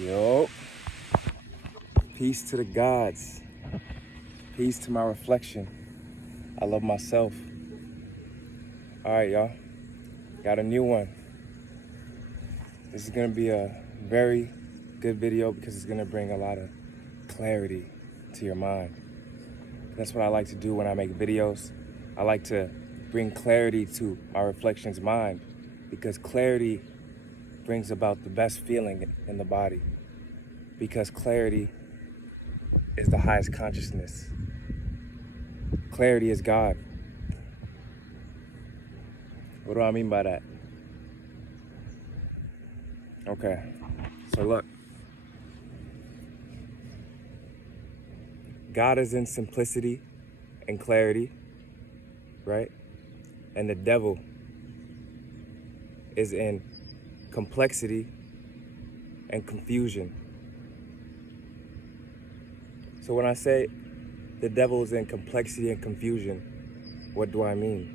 Yo, peace to the gods. Peace to my reflection. I love myself. All right, y'all. Got a new one. This is gonna be a very good video because it's gonna bring a lot of clarity to your mind. That's what I like to do when I make videos. I like to bring clarity to our reflection's mind because clarity brings about the best feeling in the body. Because clarity is the highest consciousness. Clarity is God. What do I mean by that? Okay, so look. God is in simplicity and clarity, right? And the devil is in complexity and confusion. So when I say the devil is in complexity and confusion, what do I mean?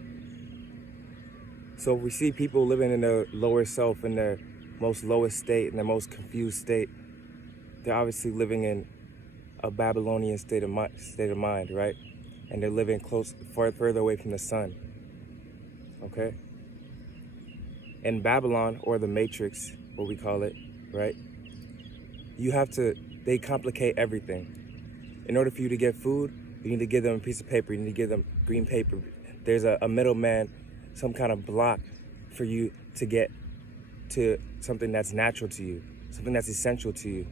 So if we see people living in their lower self, in their most lowest state, in their most confused state, they're obviously living in a Babylonian state of mind, right? And they're living further away from the sun, okay? In Babylon, or the Matrix, what we call it, right? They complicate everything. In order for you to get food, you need to give them a piece of paper, you need to give them green paper. There's a middleman, some kind of block for you to get to something that's natural to you, something that's essential to you,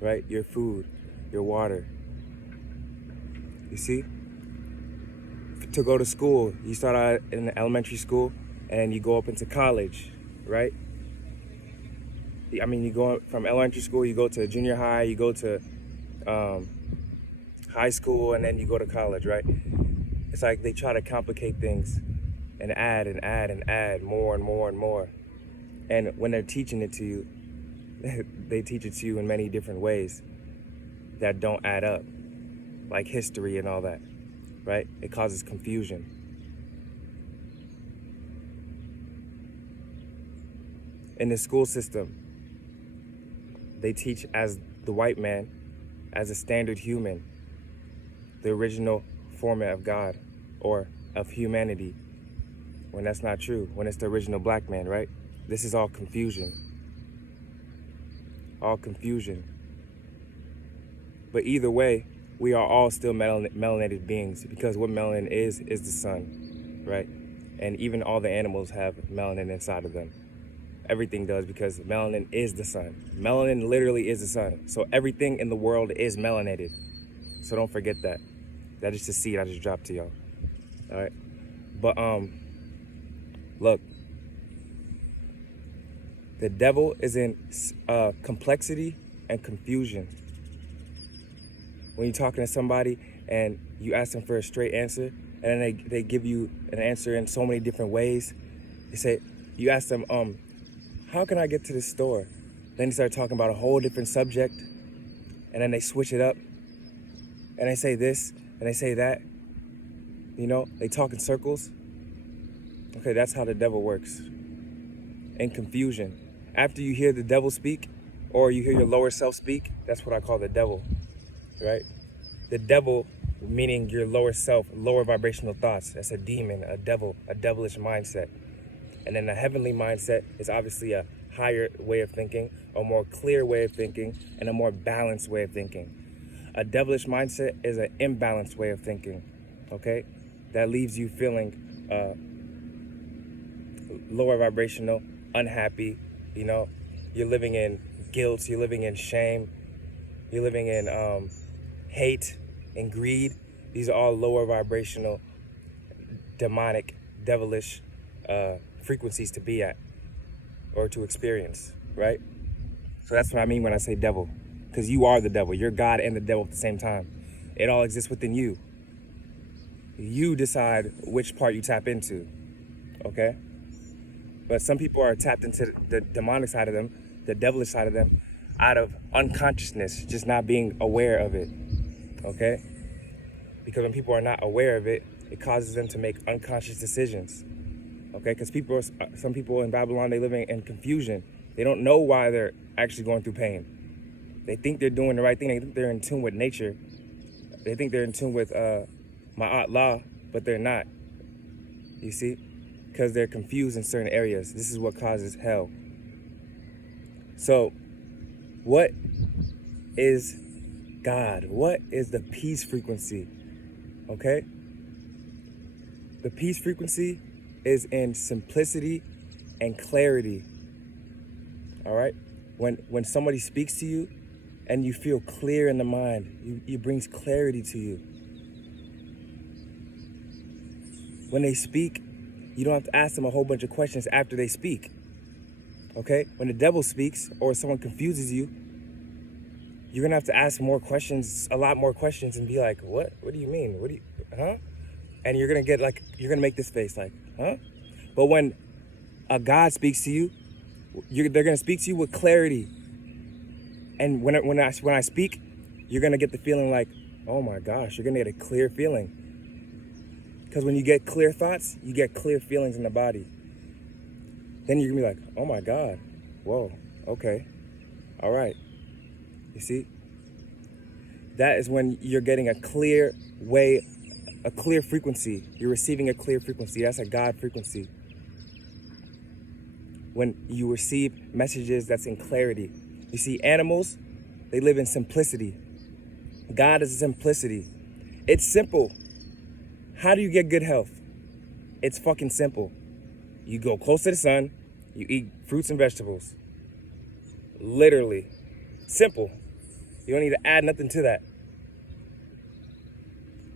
right? Your food, your water. You see? To go to school, you start out in elementary school and you go up into college, right? I mean, you go from elementary school, you go to junior high, you go to high school, and then you go to college, right? It's like they try to complicate things and add and add and add more and more and more. And when they're teaching it to you, they teach it to you in many different ways that don't add up, like history and all that, right? It causes confusion. In the school system, they teach as the white man, as a standard human, the original format of God or of humanity, when that's not true, when it's the original black man, right? This is all confusion. All confusion. But either way, we are all still melanated beings because what melanin is the sun, right? And even all the animals have melanin inside of them. Everything does because melanin is the sun. Melanin literally is the sun. So everything in the world is melanated. So don't forget that. That is the seed I just dropped to y'all. All right. But look. The devil is in complexity and confusion. When you're talking to somebody and you ask them for a straight answer, and then they give you an answer in so many different ways. You ask them, how can I get to the store? Then they start talking about a whole different subject, and then they switch it up, and they say this, and they say that. You know, they talk in circles. Okay, that's how the devil works. In confusion. After you hear the devil speak, or you hear your lower self speak, that's what I call the devil, right? The devil, meaning your lower self, lower vibrational thoughts. That's a demon, a devil, a devilish mindset. And then a heavenly mindset is obviously a higher way of thinking, a more clear way of thinking, and a more balanced way of thinking. A devilish mindset is an imbalanced way of thinking, okay? That leaves you feeling lower vibrational, unhappy, you know? You're living in guilt, you're living in shame, you're living in hate and greed. These are all lower vibrational, demonic, devilish frequencies to be at or to experience, right? So that's what I mean when I say devil, because you are the devil. You're God and the devil at the same time. It all exists within you. You decide which part you tap into, okay? But some people are tapped into the demonic side of them, the devilish side of them, out of unconsciousness, just not being aware of it, okay? Because when people are not aware of it, it causes them to make unconscious decisions, okay? Because some people in Babylon, they live in confusion. They don't know why they're actually going through pain. They think they're doing the right thing. They think they're in tune with nature. They think they're in tune with Ma'at law, but they're not. You see? Because they're confused in certain areas. This is what causes hell. So, what is God? What is the peace frequency? Okay? The peace frequency is in simplicity and clarity. All right? When somebody speaks to you and you feel clear in the mind, it brings clarity to you. When they speak, you don't have to ask them a whole bunch of questions after they speak. Okay? When the devil speaks or someone confuses you, you're gonna have to ask more questions, a lot more questions, and be like, what? What do you mean? Huh? And you're gonna make this face like, huh? But when a God speaks to you, they're gonna speak to you with clarity. And when I speak, you're gonna get the feeling like, oh my gosh, you're gonna get a clear feeling. Because when you get clear thoughts, you get clear feelings in the body. Then you're gonna be like, oh my God, whoa, okay, all right. You see? That is when you're getting a clear frequency. You're receiving a clear frequency. That's a God frequency. When you receive messages that's in clarity. You see, animals, they live in simplicity. God is simplicity. It's simple. How do you get good health? It's fucking simple. You go close to the sun, you eat fruits and vegetables. Literally. Simple. You don't need to add nothing to that.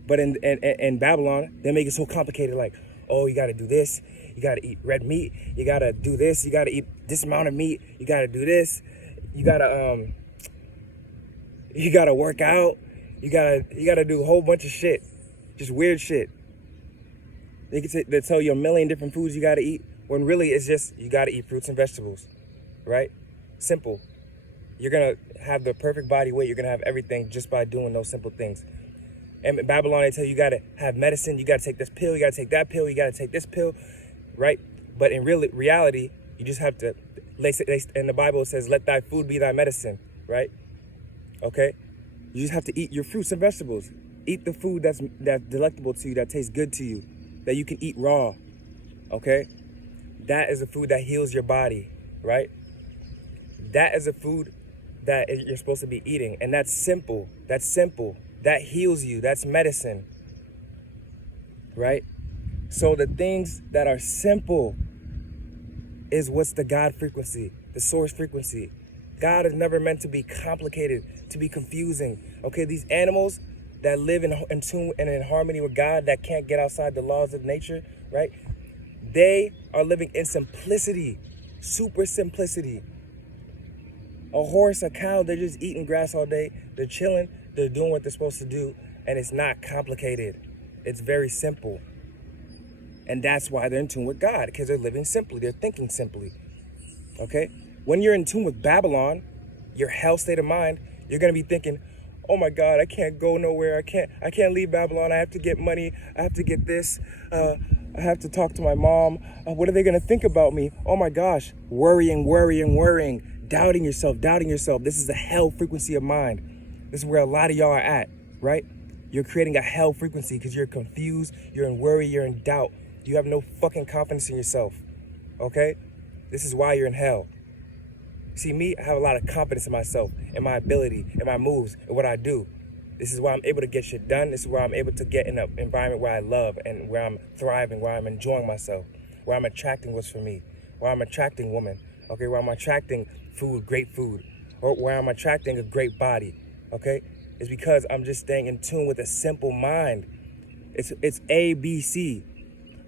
But in Babylon, they make it so complicated, like, oh, you gotta do this, you gotta eat red meat, you gotta do this, you gotta eat this amount of meat, you gotta do this, you gotta work out, you gotta do a whole bunch of shit. Just weird shit. They tell you a million different foods you gotta eat, when really it's just you gotta eat fruits and vegetables, right? Simple. You're gonna have the perfect body weight. You're gonna have everything just by doing those simple things. And in Babylon, they tell you gotta have medicine. You gotta take this pill. You gotta take that pill. You gotta take this pill, right? But in reality, you just have to. In the Bible, it says, "Let thy food be thy medicine," right? Okay. You just have to eat your fruits and vegetables. Eat the food that's delectable to you, that tastes good to you, that you can eat raw. Okay. That is the food that heals your body, right? That is a food that you're supposed to be eating. And that's simple. That's simple. That heals you. That's medicine. Right? So the things that are simple is what's the God frequency, the source frequency. God is never meant to be complicated, to be confusing. Okay, these animals that live in tune and in harmony with God, that can't get outside the laws of nature, right? They are living in simplicity, super simplicity. A horse, a cow, they're just eating grass all day. They're chilling. They're doing what they're supposed to do. And it's not complicated. It's very simple. And that's why they're in tune with God, because they're living simply. They're thinking simply. Okay? When you're in tune with Babylon, your hell state of mind, you're going to be thinking, oh my God, I can't go nowhere. I can't leave Babylon. I have to get money. I have to get this. I have to talk to my mom. What are they going to think about me? Oh my gosh. Worrying. Doubting yourself. This is the hell frequency of mind. This is where a lot of y'all are at, right? You're creating a hell frequency because you're confused, you're in worry, you're in doubt. You have no fucking confidence in yourself, okay? This is why you're in hell. See, me, I have a lot of confidence in myself, in my ability, in my moves, in what I do. This is why I'm able to get shit done. This is where I'm able to get in an environment where I love and where I'm thriving, where I'm enjoying myself, where I'm attracting what's for me, where I'm attracting women, okay, where I'm attracting food, great food, or where I'm attracting a great body, okay? It's because I'm just staying in tune with a simple mind. It's A, B, C.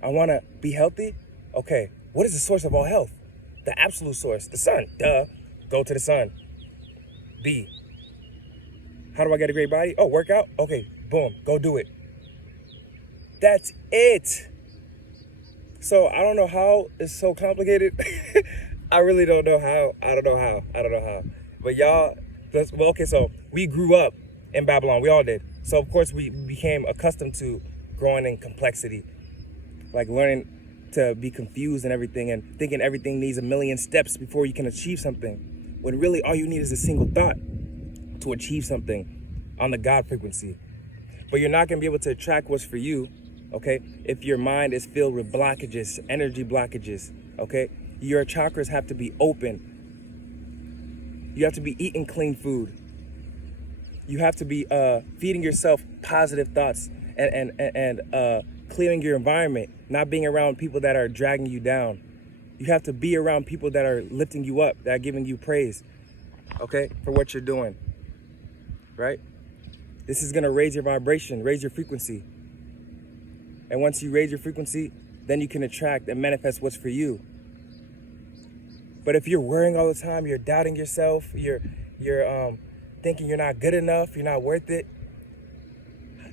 I want to be healthy? Okay, what is the source of all health? The absolute source, the sun, duh. Go to the sun. B, how do I get a great body? Oh, work out? Okay, boom, go do it. That's it. So I don't know how it's so complicated. I really don't know how. I don't know how. But y'all, well, okay, so we grew up in Babylon. We all did. So, of course, we became accustomed to growing in complexity. Like learning to be confused and everything and thinking everything needs a million steps before you can achieve something. When really all you need is a single thought. to achieve something on the God frequency. But you're not going to be able to attract what's for you, okay, if your mind is filled with blockages, energy blockages, okay? Your chakras have to be open. You have to be eating clean food. You have to be feeding yourself positive thoughts and clearing your environment, not being around people that are dragging you down. You have to be around people that are lifting you up, that are giving you praise, okay, for what you're doing, right? This is gonna raise your vibration, raise your frequency. And once you raise your frequency, then you can attract and manifest what's for you. But if you're worrying all the time, you're doubting yourself, you're thinking you're not good enough, you're not worth it,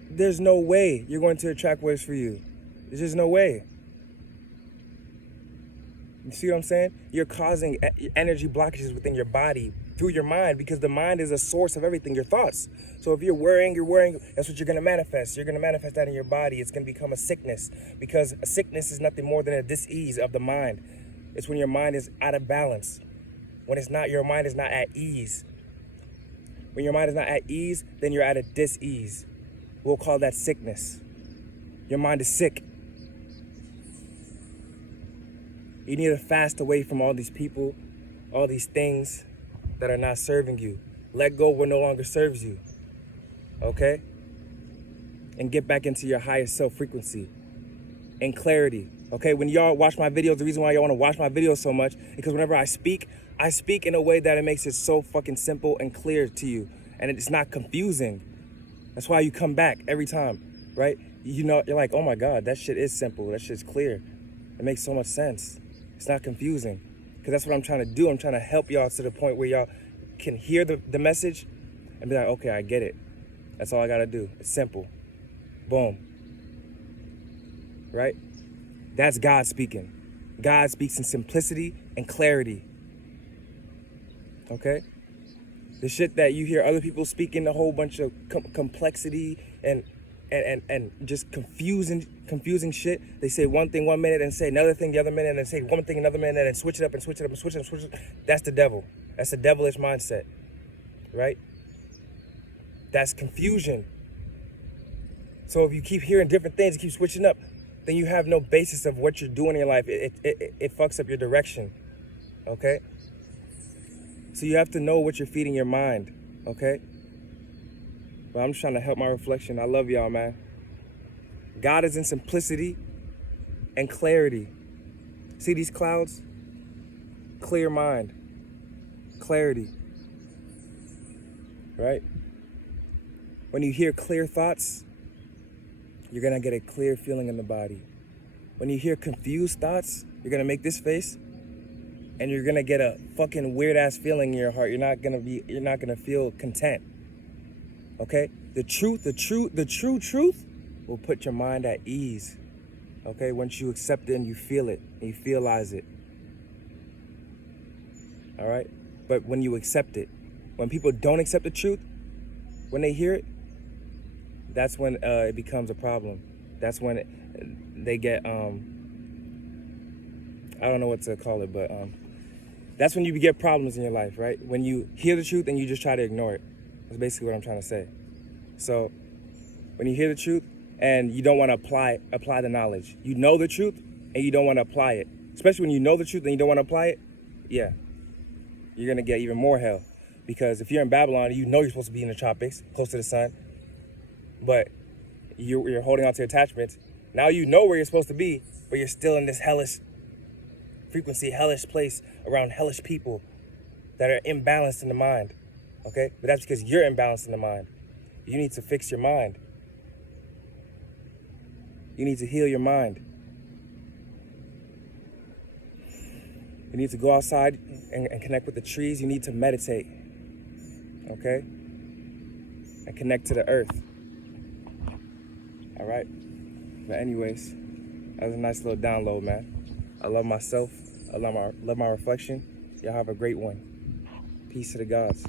there's no way you're going to attract what is for you. There's just no way. You see what I'm saying? You're causing energy blockages within your body through your mind, because the mind is a source of everything, your thoughts. So if you're worrying, that's what you're going to manifest. You're going to manifest that in your body. It's going to become a sickness, because a sickness is nothing more than a dis-ease of the mind. It's when your mind is out of balance. When it's not, your mind is not at ease. When your mind is not at ease, then you're at a dis-ease. We'll call that sickness. Your mind is sick. You need to fast away from all these people, all these things that are not serving you. Let go of what no longer serves you, okay? And get back into your highest self frequency and clarity, okay? When y'all watch my videos, the reason why y'all wanna watch my videos so much is because whenever I speak in a way that it makes it so fucking simple and clear to you, and it's not confusing. That's why you come back every time, right? You know, you're like, oh my God, that shit is simple, that shit's clear. It makes so much sense. It's not confusing, because that's what I'm trying to do. I'm trying to help y'all to the point where y'all can hear the message and be like, okay, I get it. That's all I gotta do. It's simple. Boom. Right? That's God speaking. God speaks in simplicity and clarity. Okay? The shit that you hear other people speaking, a whole bunch of complexity and just confusing shit. They say one thing 1 minute and say another thing the other minute, and then say one thing another minute, and then switch it up and switch it up and switch it up and switch it up. That's the devil. That's a devilish mindset, right? That's confusion. So if you keep hearing different things, you keep switching up, then you have no basis of what you're doing in your life. It fucks up your direction, okay? So you have to know what you're feeding your mind, okay? But I'm just trying to help my reflection. I love y'all, man. God is in simplicity and clarity. See these clouds? Clear mind. Clarity. Right? When you hear clear thoughts, you're gonna get a clear feeling in the body. When you hear confused thoughts, you're gonna make this face, and you're gonna get a fucking weird ass feeling in your heart. You're not gonna feel content. Okay? The true truth will put your mind at ease. Okay? Once you accept it and you feel it and you realize it. All right? But when you accept it, when people don't accept the truth, when they hear it, that's when it becomes a problem. That's when they get, I don't know what to call it, but that's when you get problems in your life, right? When you hear the truth and you just try to ignore it. That's basically what I'm trying to say. So when you hear the truth and you don't want to apply the knowledge, you know the truth and you don't want to apply it, especially when you know the truth and you don't want to apply it, yeah, you're going to get even more hell. Because if you're in Babylon, you know you're supposed to be in the tropics, close to the sun, but you're holding on to attachments. Now you know where you're supposed to be, but you're still in this hellish frequency, hellish place around hellish people that are imbalanced in the mind, okay? But that's because you're imbalanced in the mind. You need to fix your mind. You need to heal your mind. You need to go outside and connect with the trees. You need to meditate, okay? And connect to the earth. All right? But anyways, that was a nice little download, man. I love myself. I love my reflection. Y'all have a great one. Peace to the gods.